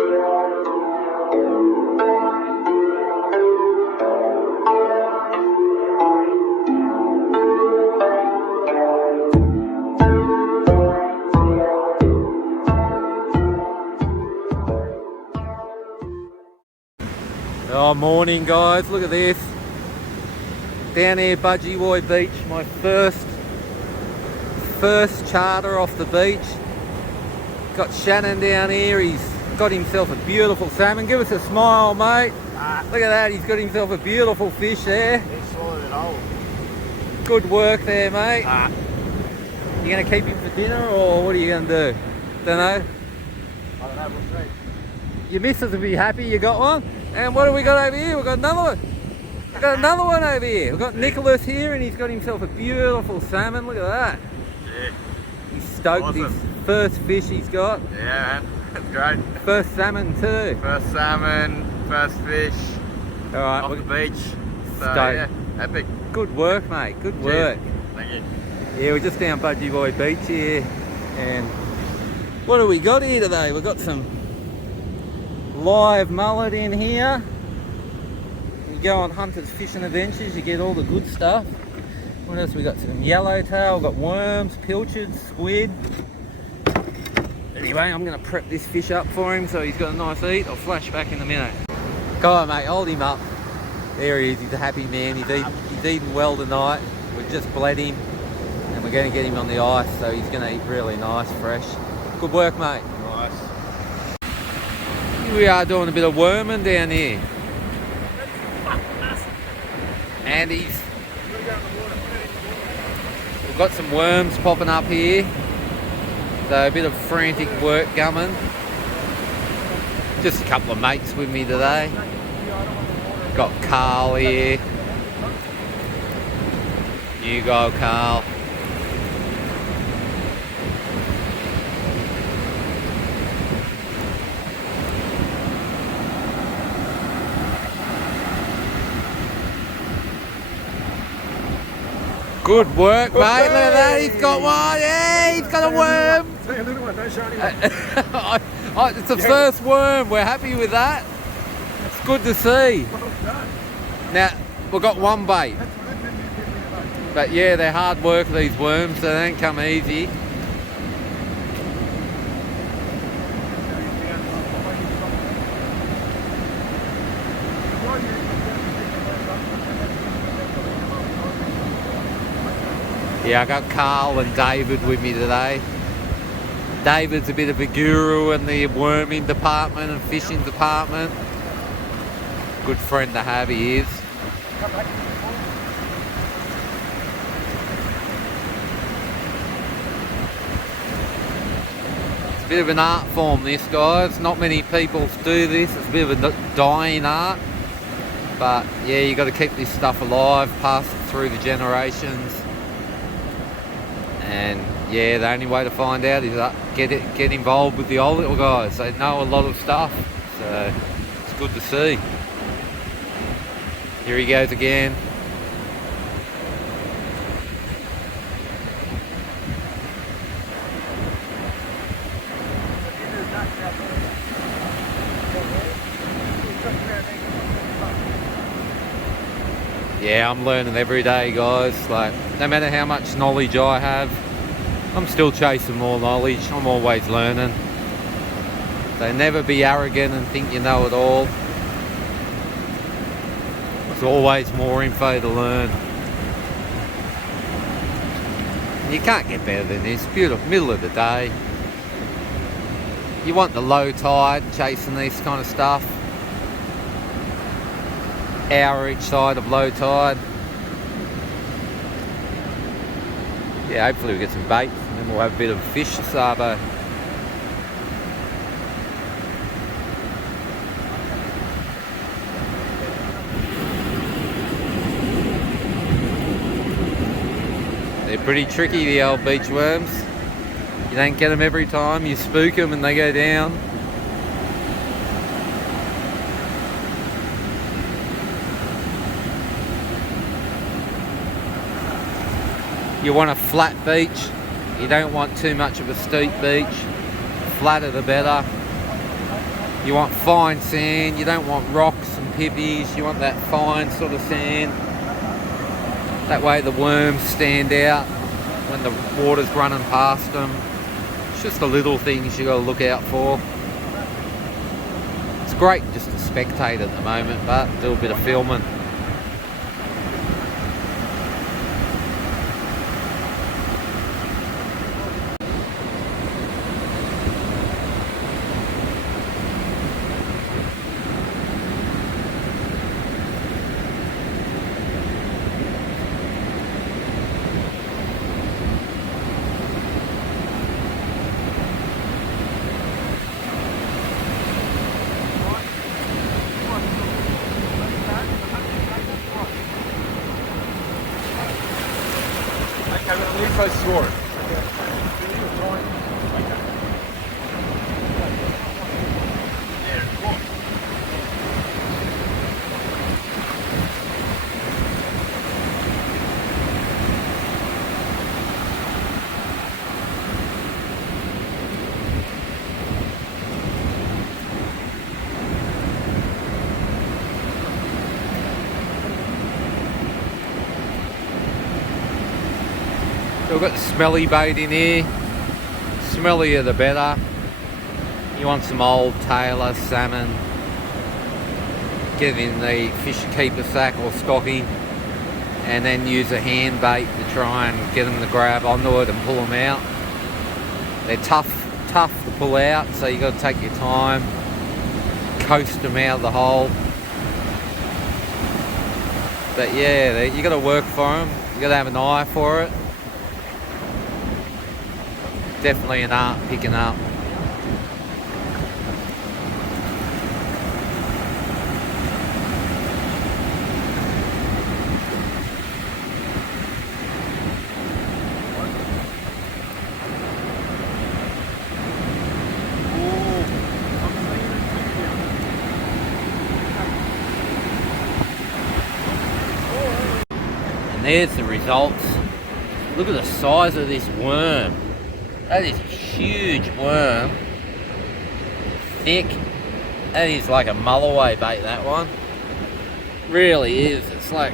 Oh, morning guys, look at this. Down here, Budgie Beach, my first charter off the beach. Got Shannon down here, he's got himself a beautiful salmon. Give us a smile, mate. Look at that, he's got himself a beautiful fish there. He swallowed it all. Good work there, mate. You gonna keep him for dinner or what are you gonna do? Don't know. I don't know, we'll see. Your missus will be happy you got one. And what have we got over here? We've got another one. We've got another one over here. We've got Nicholas here and he's got himself a beautiful salmon. Look at that. Yeah. He's stoked. Awesome. His first fish he's got. Yeah, man. That's great. First salmon too. First salmon, first fish, Alright. off the beach. So, Stoked. yeah, epic. Good work, mate. Good work. Cheers. Thank you. Yeah, we're just down Budgie Beach here. And what do we got here today? We've got some live mullet in here. You go on Hunter's Fishing Adventures, you get all the good stuff. What else we got? Some yellowtail, we've got worms, pilchards, squid. Anyway, I'm going to prep this fish up for him so he's got a nice eat. I'll flash back in a minute. Go on, mate, hold him up. There he is, he's a happy man. He's eaten well tonight. We've just bled him and we're going to get him on the ice so he's going to eat really nice, fresh. Good work, mate. Nice. We are doing a bit of worming down here. And we've got some worms popping up here. So a bit of frantic work coming. Just a couple of mates with me today. Got Carl here. You go, Carl. Good work, mate. Look at that. He's got one. Yeah, he's got a worm. Take a little one, don't show anyone. It's the first worm. We're happy with that. It's good to see. Now, we've got one bait. But yeah, they're hard work, these worms. They don't come easy. Yeah, I got Carl and David with me today. David's a bit of a guru in the worming department and fishing department. Good friend to have, he is. It's a bit of an art form, this, guys. Not many people do this. It's a bit of a dying art. But yeah, you got to keep this stuff alive, pass it through the generations. And yeah, the only way to find out is get involved with the old little guys. They know a lot of stuff, so it's good to see. Here he goes again. Yeah, I'm learning every day, guys. Like, no matter how much knowledge I have, I'm still chasing more knowledge. I'm always learning. So never be arrogant and think you know it all. There's always more info to learn. You can't get better than this. Beautiful, middle of the day. You want the low tide, chasing this kind of stuff. Hour each side of low tide. Yeah, hopefully we get some bait and then we'll have a bit of fish sabo. They're pretty tricky, the old beach worms. You don't get them every time, you spook them and they go down. You want a flat beach. You don't want too much of a steep beach. Flatter the better. You want fine sand, you don't want rocks and pippies, you want that fine sort of sand. That way the worms stand out when the water's running past them. It's just the little things you got to look out for. It's great just to spectate at the moment, but do a bit of filming. Short. We've got the smelly bait in here. Smellier the better. You want some old tailor salmon. Get it in the fish keeper sack or stocking, and then use a hand bait to try and get them to grab onto it and pull them out. They're tough to pull out, so you got to take your time, coast them out of the hole. But yeah, you got to work for them. You got to have an eye for it. Definitely an art picking up. And there's the results. Look at the size of this worm. That is a huge worm. Thick. That is like a mulloway bait, that one. Really is. It's like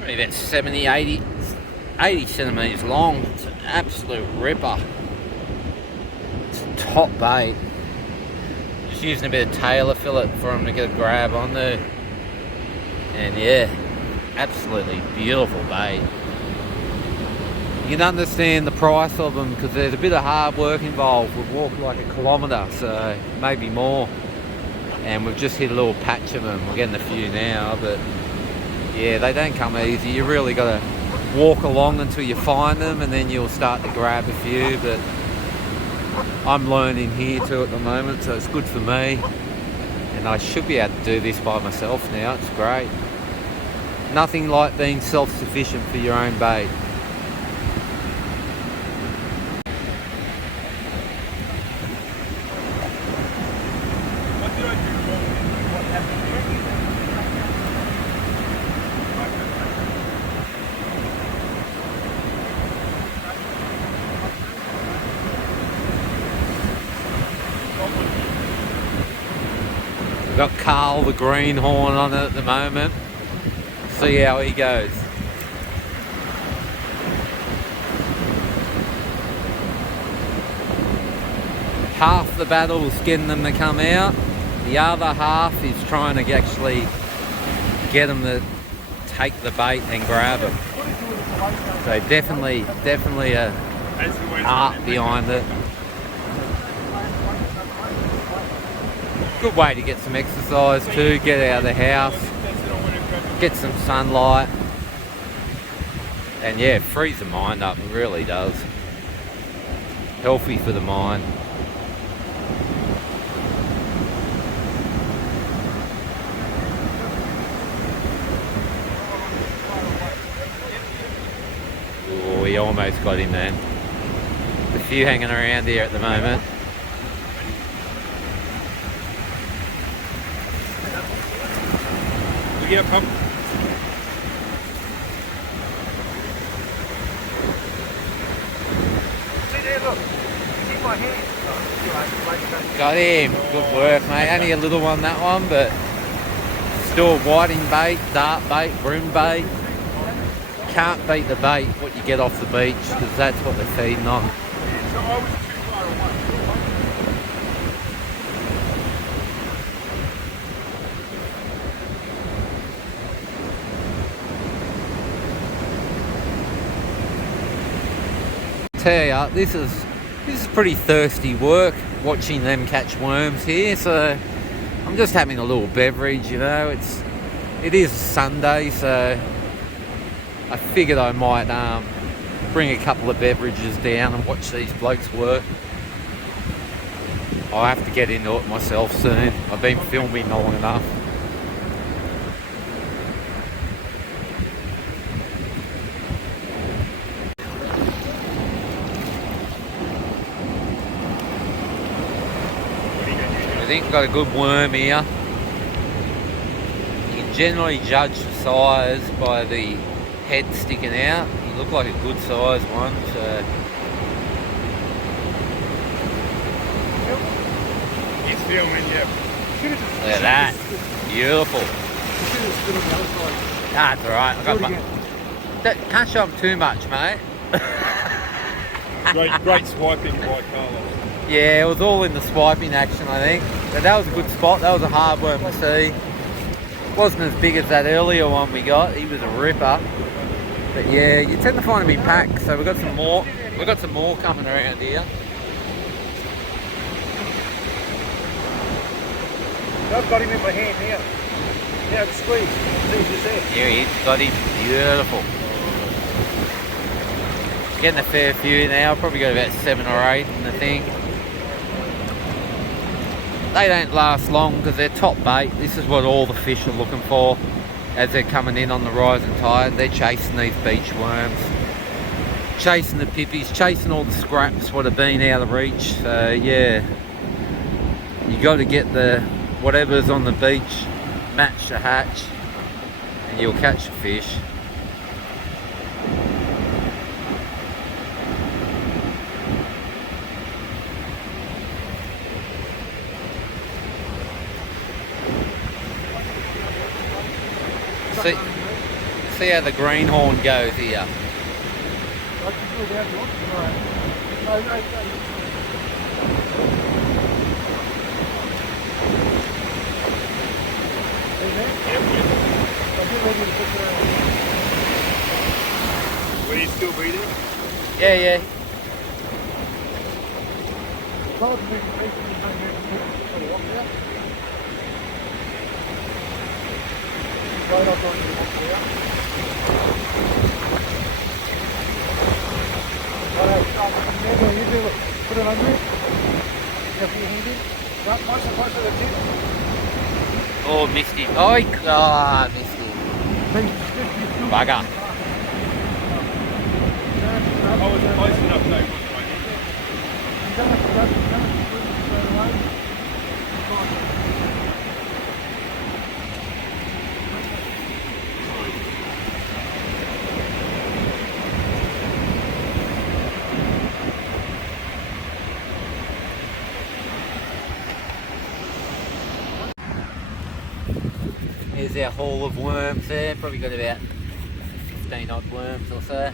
maybe about 70, 80 centimetres long. It's an absolute ripper. It's a top bait. Just using a bit of tailor fillet for them to get a grab on there. And yeah, absolutely beautiful bait. You can understand the price of them because there's a bit of hard work involved. We've walked like a kilometre, so maybe more. And we've just hit a little patch of them. We're getting a few now, but yeah, they don't come easy. You really got to walk along until you find them, and then you'll start to grab a few. But I'm learning here too at the moment, so it's good for me. And I should be able to do this by myself now. It's great. Nothing like being self-sufficient for your own bait. Got Carl the greenhorn on it at the moment. See how he goes. Half the battle is getting them to come out. The other half is trying to actually get them to take the bait and grab them. So definitely a art behind it. Good way to get some exercise too, get out of the house, get some sunlight, and yeah, frees the mind up, it really does. Healthy for the mind. Oh, we almost got him then. There's a few hanging around here at the moment. Yeah, come. See there, look. See my hand. Got him. Good work, mate. Only a little one, that one, but still whiting bait, dart bait, broom bait. Can't beat the bait, what you get off the beach, because that's what they're feeding on. Tell ya, this is pretty thirsty work, watching them catch worms here. So I'm just having a little beverage, you know. It is Sunday, so I figured I might bring a couple of beverages down and watch these blokes work. I'll have to get into it myself soon. I've been filming long enough. I think we've got a good worm here. You can generally judge the size by the head sticking out. You look like a good sized one, so He's filming, yeah. look at that. Beautiful. That's alright. Can't show them too much, mate. Great swiping by Carlos. Yeah, it was all in the swiping action, I think. But that was a good spot. That was a hard worm to see. Wasn't as big as that earlier one we got. He was a ripper. But yeah, you tend to find them in packs. So we've got some more. We've got some more coming around here. I've got him in my hand now. Now the squeeze. See, just there. Here he is. Got him. Beautiful. Getting a fair few now. Probably got about 7 or 8 in the thing. They don't last long because they're top bait. This is what all the fish are looking for as they're coming in on the rising tide. They're chasing these beach worms, chasing the pippies, chasing all the scraps what have been out of reach. So yeah, you got to get the whatever's on the beach, match the hatch, and you'll catch a fish. See how the greenhorn goes here. Were you still breathing? Yeah. Put it under it. If you hand it, once or twice at the tip. Oh, missed him. Oh, missed him. Bugger. I was close enough though, wasn't Here's our haul of worms there. Probably got about 15 odd worms or so.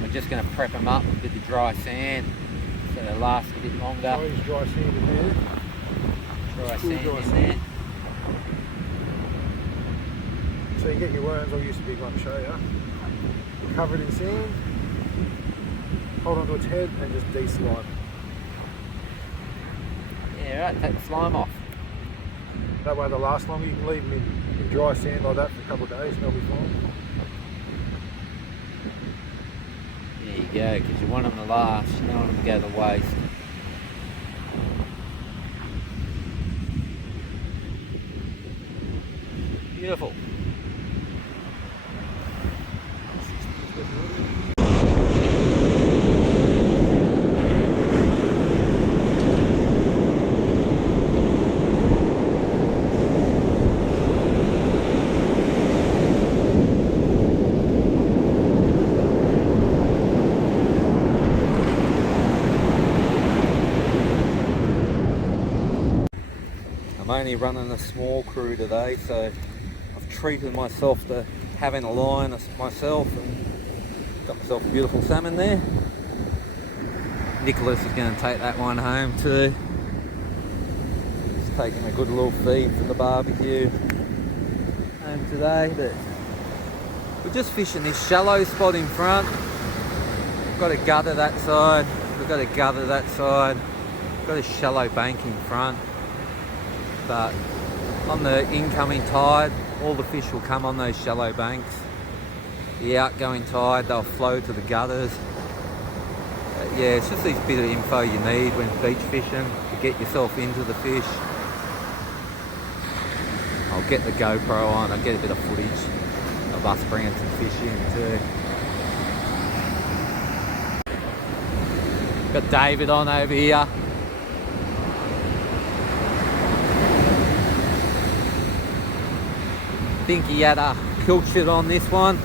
We're just going to prep them up with a bit of dry sand so they last a bit longer. Always dry sand in there. Dry Cool sand dry in sand. there. So you get your worms, I'll use a big one to show you. Cover it in sand, hold onto its head and just de-slime. Yeah, right, take the slime off. That way they'll last longer. You can leave them in dry sand like that for a couple of days and they'll be fine. There you go, because you want them to last, you don't want them to go to waste. Beautiful. I'm only running a small crew today, so I've treated myself to having a line myself and got myself a beautiful salmon there. Nicholas is going to take that one home too. He's taking a good little feed for the barbecue home today, but we're just fishing this shallow spot in front. We've got a gutter that side, we've got a gutter that side, we've got a shallow bank in front, but on the incoming tide all the fish will come on those shallow banks. The outgoing tide they'll flow to the gutters. Yeah, it's just these bit of info you need when beach fishing to get yourself into the fish. I'll get the GoPro on, I'll get a bit of footage of us bringing some fish in too. Got David on over here. Think he had a pilchard on this one.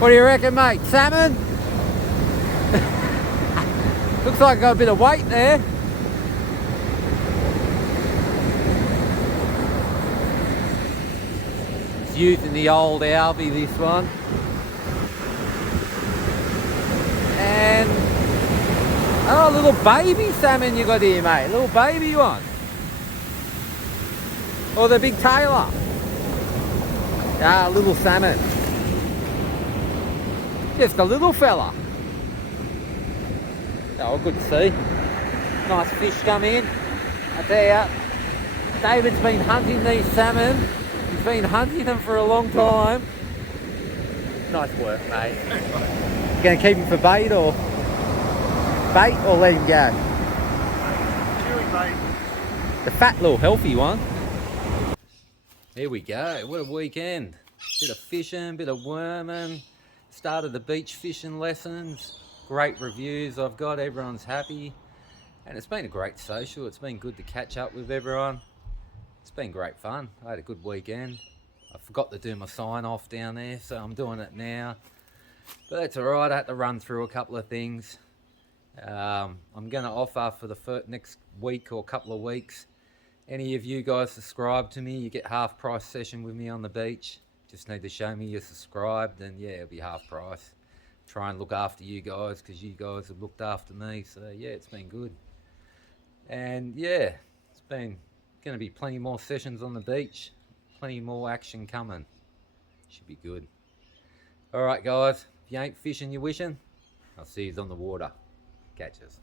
What do you reckon, mate? Salmon? Looks like I got a bit of weight there. It's using the old Alby, this one. And oh, a little baby salmon you got here, mate. A little baby one. Or the big tailor. Ah, little salmon. Just a little fella. Oh, good to see. Nice fish come in. I tell you, David's been hunting these salmon. He's been hunting them for a long time. Nice work, mate. You gonna keep him for bait or let him go? Chewy bait. The fat little healthy one. Here we go. What a weekend. Bit of fishing, bit of worming. Started the beach fishing lessons. Great reviews I've got, everyone's happy. And it's been a great social. It's been good to catch up with everyone. It's been great fun. I had a good weekend. I forgot to do my sign off down there, so I'm doing it now. But that's alright, I had to run through a couple of things. I'm going to offer for the next week or couple of weeks. Any of you guys subscribe to me, you get half price session with me on the beach. Just need to show me you're subscribed and yeah, it'll be half price. Try and look after you guys because you guys have looked after me, so yeah, it's been good. And yeah, it's been going to be plenty more sessions on the beach, plenty more action coming. Should be good. All right guys, if you ain't fishing you're wishing, I'll see you on the water. Catch us.